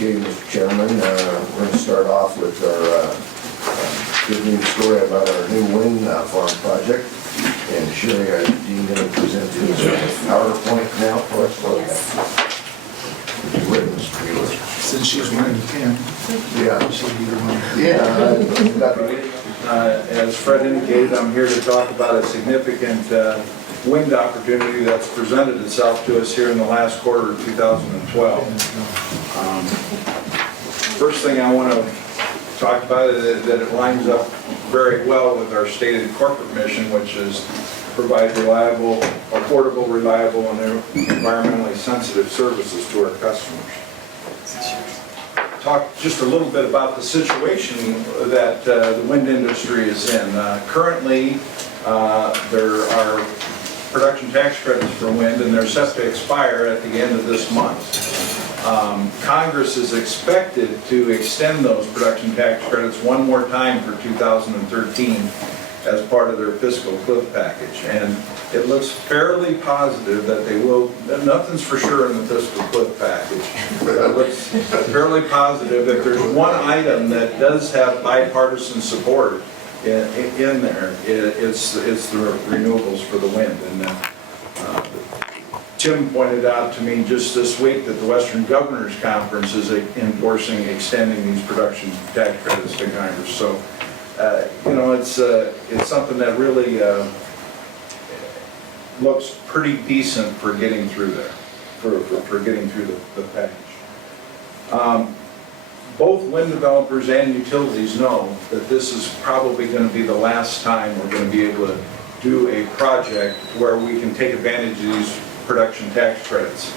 Okay, Mr. Chairman, we're going to start off with our good news story about our new wind farm project. And Sherry, are you going to present this PowerPoint now for us? If you would, Mr. Wheeler. Since she's wearing the pen, Yeah. she'll be reminded. As Fred indicated, I'm here to talk about a significant wind opportunity that's presented itself to us here in the last quarter of 2012. First thing I want to talk about is that it lines up very well with our stated corporate mission, which is provide reliable, affordable, reliable, and environmentally sensitive services to our customers. Talk just a little bit about the situation that the wind industry is in. Currently, there are production tax credits for wind, and they're set to expire at the end of this month. Congress is expected to extend those production tax credits one more time for 2013 as part of their fiscal cliff package. And it looks fairly positive that they will, nothing's for sure in the fiscal cliff package, but it looks fairly positive that there's one item that does have bipartisan support in there. It's the renewables for the wind. And Tim pointed out to me just this week that the Western Governors Conference is endorsing extending these production tax credits to Congress. So, you know, it's something that really looks pretty decent for getting through there, for getting through the package. Both wind developers and utilities know that this is probably going to be the last time we're going to be able to do a project where we can take advantage of these production tax credits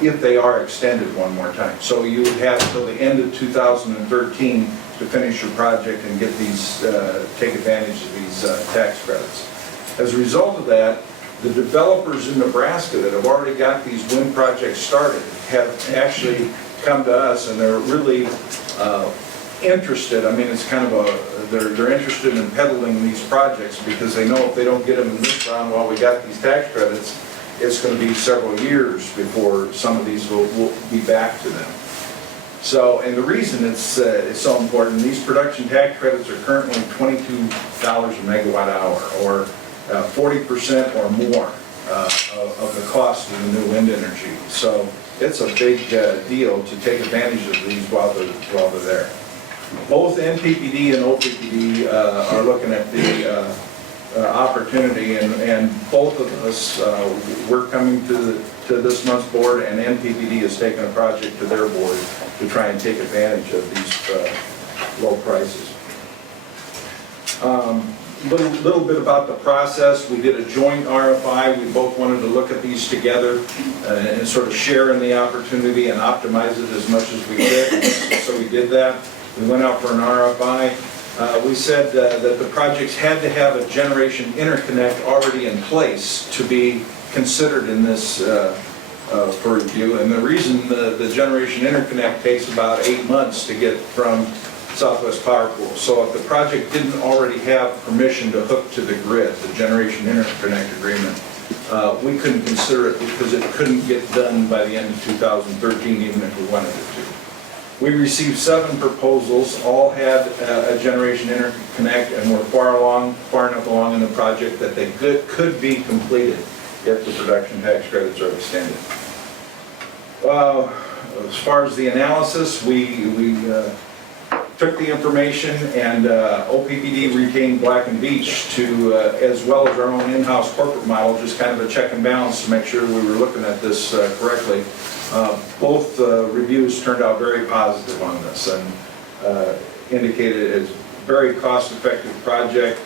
if they are extended one more time. So you have until the end of 2013 to finish your project and get these, take advantage of these tax credits. As a result of that, the developers in Nebraska that have already got these wind projects started have actually come to us, and they're really interested. I mean, it's kind of a, they're interested in peddling these projects because they know if they don't get them in this round while we got these tax credits, it's going to be several years before some of these will be back to them. So, and the reason it's so important, these production tax credits are currently $22 a megawatt hour, or 40% or more of the cost of the new wind energy. So it's a big deal to take advantage of these while they're there. Both NPPD and O.P.P.D are looking at the opportunity, and both of us, we're coming to this month's board, and NPPD has taken a project to their board to try and take advantage of these low prices. Little bit about the process. We did a joint RFI. We both wanted to look at these together and sort of share in the opportunity and optimize it as much as we could. So we did that. We went out for an RFI. We said that the projects had to have a generation interconnect already in place to be considered in this for review. And the reason the generation interconnect takes about 8 months to get from Southwest Power Pool. So if the project didn't already have permission to hook to the grid, the generation interconnect agreement, we couldn't consider it because it couldn't get done by the end of 2013, even if we wanted it to. We received 7 proposals, all had a generation interconnect, and were far enough along in the project that they could be completed if the production tax credits are extended. As far as the analysis, we took the information, and O.P.P.D retained Black & Veatch to, as well as our own in-house corporate model, just kind of a check and balance to make sure we were looking at this correctly. Both reviews turned out very positive on this, and indicated it as a very cost-effective project.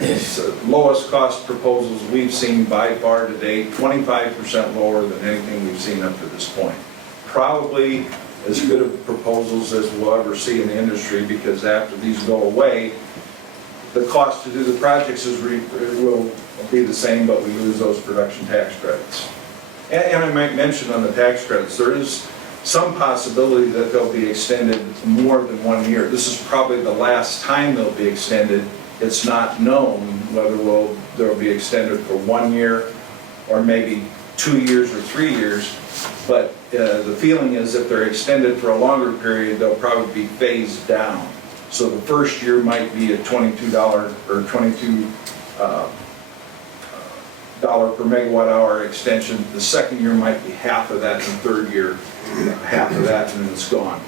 It's the lowest cost proposals we've seen by far to date, 25% lower than anything we've seen up to this point. Probably as good of proposals as we'll ever see in the industry, because after these go away, the cost to do the projects will be the same, but we lose those production tax credits. And I might mention on the tax credits, there is some possibility that they'll be extended more than 1 year. This is probably the last time they'll be extended. It's not known whether they'll be extended for 1 year or maybe 2 years or 3 years, but the feeling is if they're extended for a longer period, they'll probably be phased down. So the first year might be a $22 or $22 per megawatt hour extension. The second year might be half of that, and the third year, half of that, and then it's gone.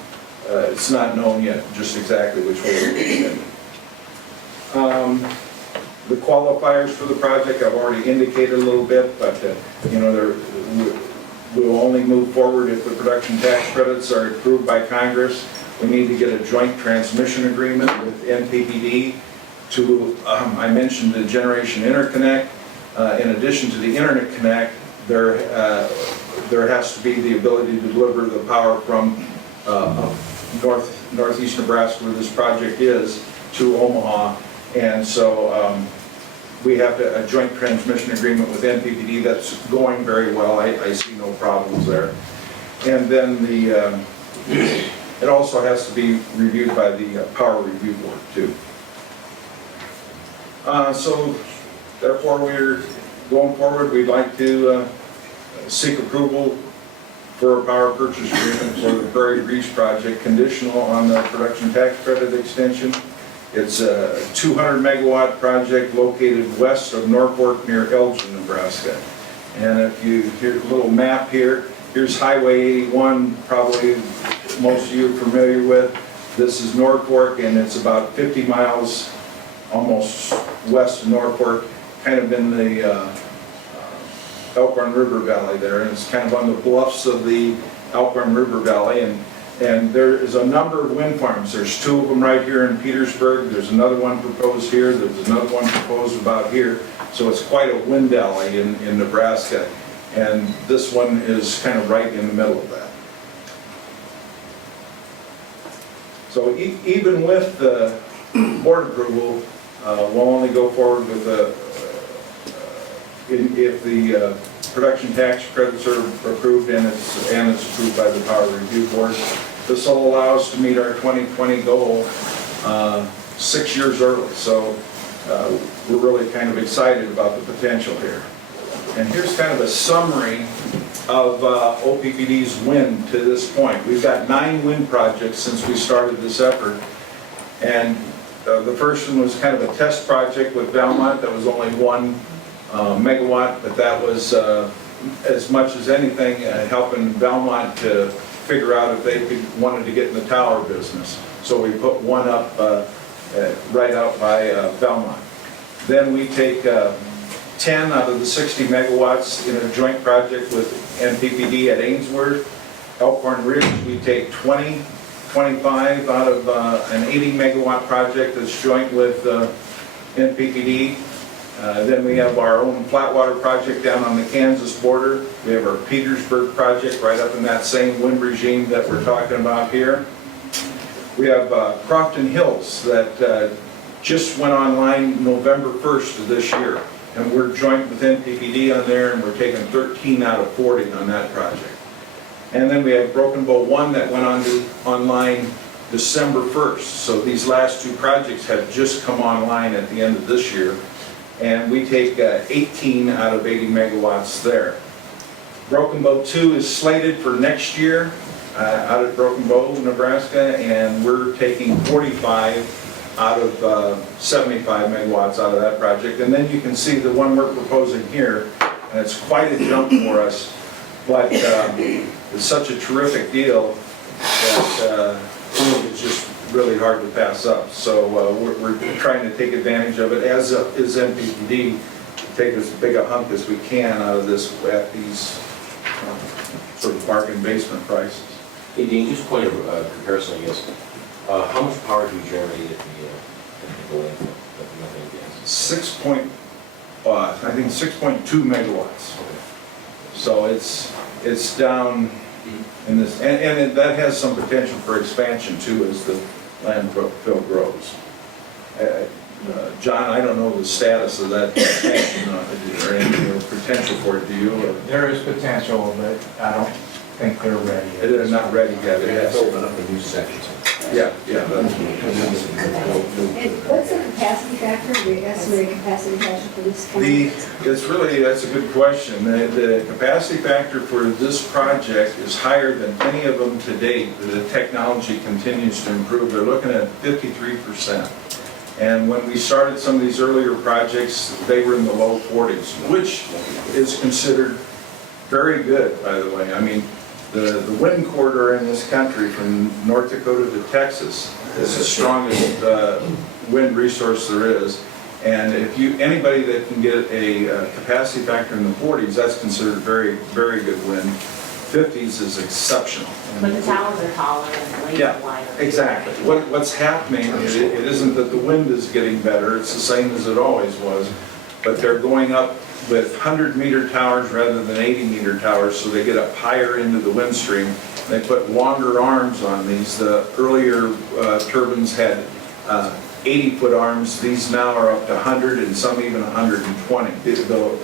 It's not known yet just exactly which way it'll be extended. The qualifiers for the project, I've already indicated a little bit, but we'll only move forward if the production tax credits are approved by Congress. We need to get a joint transmission agreement with NPPD to, I mentioned the generation interconnect. In addition to the interconnect, there has to be the ability to deliver the power from northeast Nebraska, where this project is, to Omaha. And so we have a joint transmission agreement with NPPD that's going very well. I see no problems there. And then it also has to be reviewed by the Power Review Board too. So therefore, we're going forward. We'd like to seek approval for a power purchase agreement for the Prairie Reach project, conditional on the production tax credit extension. It's a 200 megawatt project located west of Norfolk near Elgin, Nebraska. And if you hear a little map here, here's Highway 81, probably most of you are familiar with. This is Norfolk, and it's about 50 miles almost west of Norfolk, kind of in the Elkhorn River Valley there, and it's kind of on the bluffs of the Elkhorn River Valley, and there is a number of wind farms. There's 2 of them right here in Petersburg. There's another one proposed here. There's another one proposed about here. So it's quite a wind valley in Nebraska, and this one is kind of right in the middle of that. So even with the board approval, we'll only go forward with if the production tax credits are approved and it's approved by the Power Review Board. This will allow us to meet our 2020 goal 6 years early. So we're really kind of excited about the potential here. And here's kind of a summary of OPPD's wind to this point. We've got 9 wind projects since we started this effort. And the first one was kind of a test project with Valmont that was only 1 megawatt, but that was as much as anything helping Valmont to figure out if they wanted to get in the tower business. So we put one up right out by Valmont. Then we take 10 out of the 60 megawatts in a joint project with NPPD at Ainsworth. Elkhorn Ridge, we take 25 out of an 80 megawatt project that's joint with NPPD. Then we have our own Flatwater project down on the Kansas border. We have our Petersburg project right up in that same wind regime that we're talking about here. We have Crofton Hills that just went online November 1st of this year. And we're joint with NPPD on there, and we're taking 13 out of 40 on that project. And then we have Broken Bow 1 that went online December 1st. So these last 2 projects have just come online at the end of this year. And we take 18 out of 80 megawatts there. Broken Bow 2 is slated for next year out at Broken Bow, Nebraska, and we're taking 45 out of 75 megawatts out of that project. And then you can see the one we're proposing here, and it's quite a jump for us, but it's such a terrific deal that it's just really hard to pass up. So we're trying to take advantage of it, as is NPPD, to take as big a hunk as we can out of this at these sort of bargain basement prices. Hey, Dean, just a point of comparison, I guess. How much power do we generate at the landfill? I think 6.2 megawatts. Okay. So it's down in this, and that has some potential for expansion too as the landfill grows. John, I don't know the status of that expansion, is there any potential for it, do you? Or? There is potential, but I don't think they're ready. They're not ready yet. They have to open up a new section. Yeah, that's. And what's the capacity factor, the estimated capacity factor for this? That's a good question. The capacity factor for this project is higher than any of them to date. The technology continues to improve. They're looking at 53%. And when we started some of these earlier projects, they were in the low 40s, which is considered very good, by the way. I mean, the wind corridor in this country from North Dakota to Texas is the strongest wind resource there is. And if anybody that can get a capacity factor in the 40s, that's considered very, very good wind. 50s is exceptional. But the towers are taller and the lanes Yeah, are wider. exactly. What's happening, it isn't that the wind is getting better, it's the same as it always was, but they're going up with 100-meter towers rather than 80-meter towers, so they get up higher into the wind stream. They put longer arms on these. The earlier turbines had 80-foot arms. These now are up to 100 and some even 120. The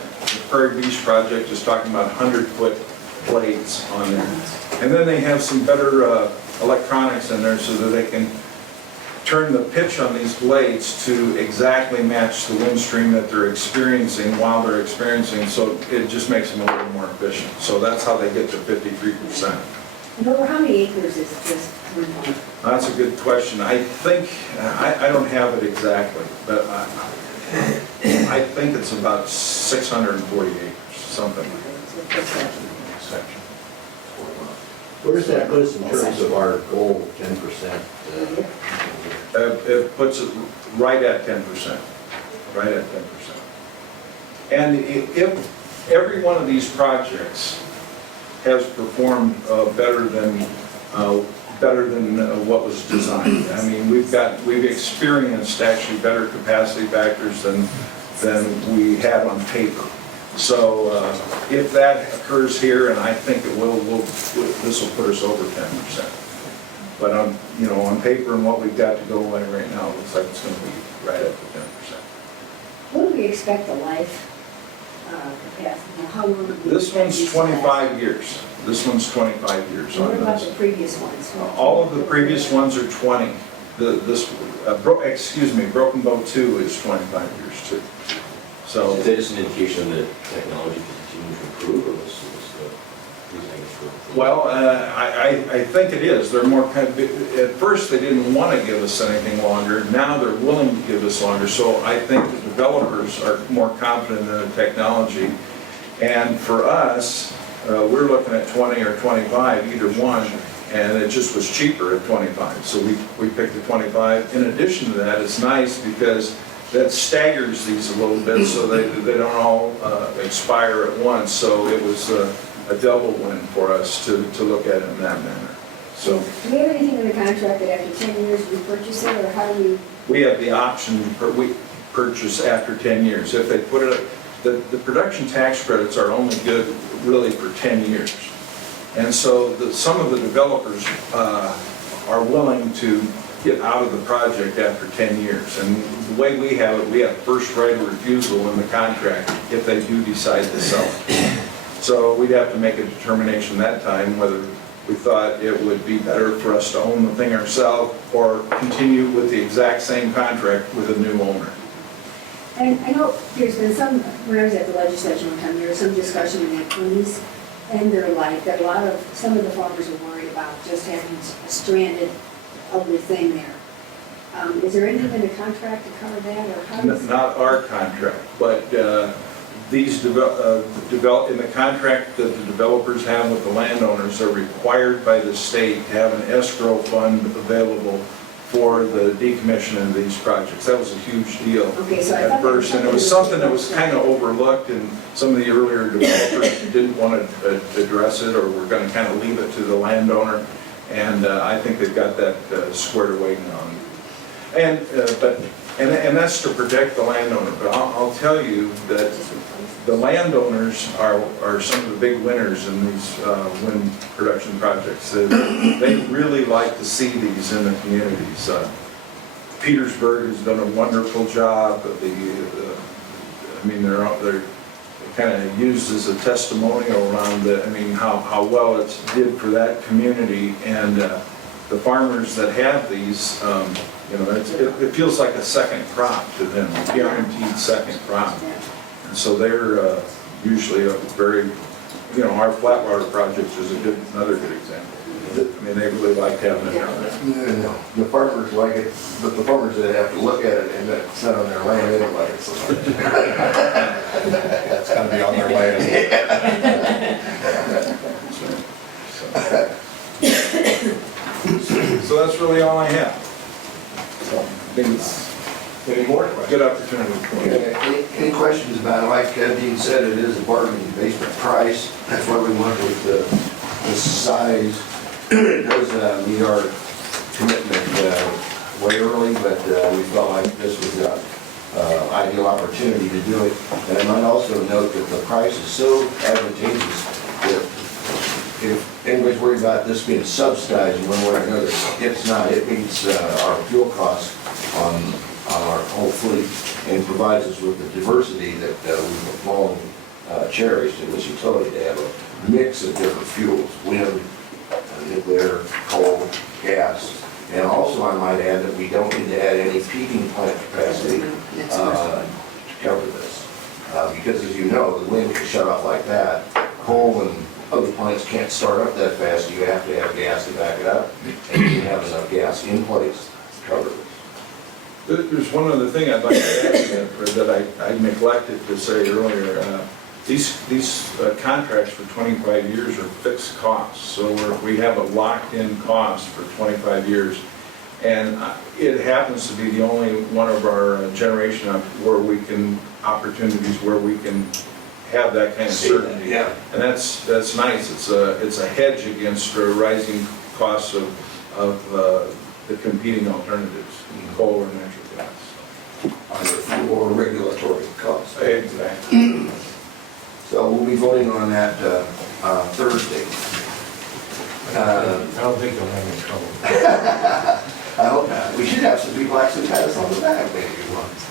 Prairie Beach project is talking about 100-foot blades on there. And then they have some better electronics in there so that they can turn the pitch on these blades to exactly match the wind stream that they're experiencing while they're experiencing, so it just makes them a little more efficient. So that's how they get to 53%. And over how many acres is this wind farm? That's a good question. I think, I don't have it exactly, but I think it's about 640 acres, something like that. Section. Where does that put us in terms of our goal, 10%? It puts it right at 10%, right at 10%. And if every one of these projects has performed better than what was designed. I mean, we've experienced actually better capacity factors than we had on paper. So if that occurs here, and I think it will, this will put us over 10%. But on paper and what we've got to go by right now, it looks like it's going to be right at the 10%. What do we expect the life capacity? How long would we This expect one's these to last? 25 years. This one's 25 years And what on about this. the previous ones? All of the previous ones are 20. Broken Bow 2 is 25 years too. So, Is that just an indication that technology continues to improve, or what's the reasoning for? well, I think it is. They're more, at first they didn't want to give us anything longer. Now they're willing to give us longer. So I think the developers are more confident in the technology. And for us, we're looking at 20 or 25, either one, and it just was cheaper at 25. So we picked the 25. In addition to that, it's nice because that staggers these a little bit so they don't all expire at once. So it was a double win for us to look at it in that manner. So Do we have anything in the contract that after 10 years we purchase it, or how do we have the option we purchase after 10 years. If they put it, the production tax credits are only good really for 10 years. And so some of the developers are willing to get out of the project after 10 years. And the way we have it, we have first right of refusal in the contract if they do decide to sell it. So we'd have to make a determination that time whether we thought it would be better for us to own the thing ourselves or continue with the exact same contract with a new owner. And I know there's been some, when I was at the legislature one time, there was some discussion in that police and their life, that some of the farmers are worried about just having a stranded, ugly thing there. Is there anything in the contract to cover that, or how does? Not our contract, but these in the contract that the developers have with the landowners are required by the state to have an escrow fund available for the decommissioning of these projects. That was a huge deal Okay, so I at thought first, and it was something that was kind of overlooked, and some of the earlier developers didn't want to address it, or were going to kind of leave it to the landowner, and I think they've got that squared away now. And that's to protect the landowner, but I'll tell you that the landowners are some of the big winners in these wind production projects. They really like to see these in the communities. Petersburg has done a wonderful job. They're kind of used as a testimonial around how well it's did for that community. And the farmers that have these, you know, it feels like a second crop to them, guaranteed second crop. Yeah. And so they're usually a very, you know, our Flatwater project is another good example. I mean, they really like having it down there. No, the farmers like it, but the farmers that have to look at it and that sit on their land, they don't like it so much. That's gonna be on their land. So that's really all I have. So I think it's Any more a questions? good opportunity. Any questions about it? Like Dean said, it is a bargain basement price. That's why we went with the size. It does meet our commitment way early, but we felt like this was an ideal opportunity to do it. And I might also note that the price is so advantageous that if anybody's worried about this being subsidized in one way or another, it's not. It meets our fuel costs on our whole fleet and provides us with the diversity that we've long cherished in this utility, to have a mix of different fuels, wind, nuclear, coal, gas. And also, I might add that we don't need to add any peaking plant capacity to cover this. Because as you know, the wind can shut off like that. Coal and other plants can't start up that fast. You have to have gas to back it up, and you have enough gas in place to cover this. There's one other thing I'd like to add that I neglected to say earlier. These contracts for 25 years are fixed costs, so we have a locked-in cost for 25 years. And it happens to be the only one of our generation opportunities where we can have that kind of certainty. Yeah. And that's nice. It's a hedge against rising costs of the competing alternatives, coal or natural gas. Under fuel or regulatory costs. Exactly. So we'll be voting on that Thursday. I don't think they'll have any trouble. I hope not. We should have some people actually pat us on the back maybe once.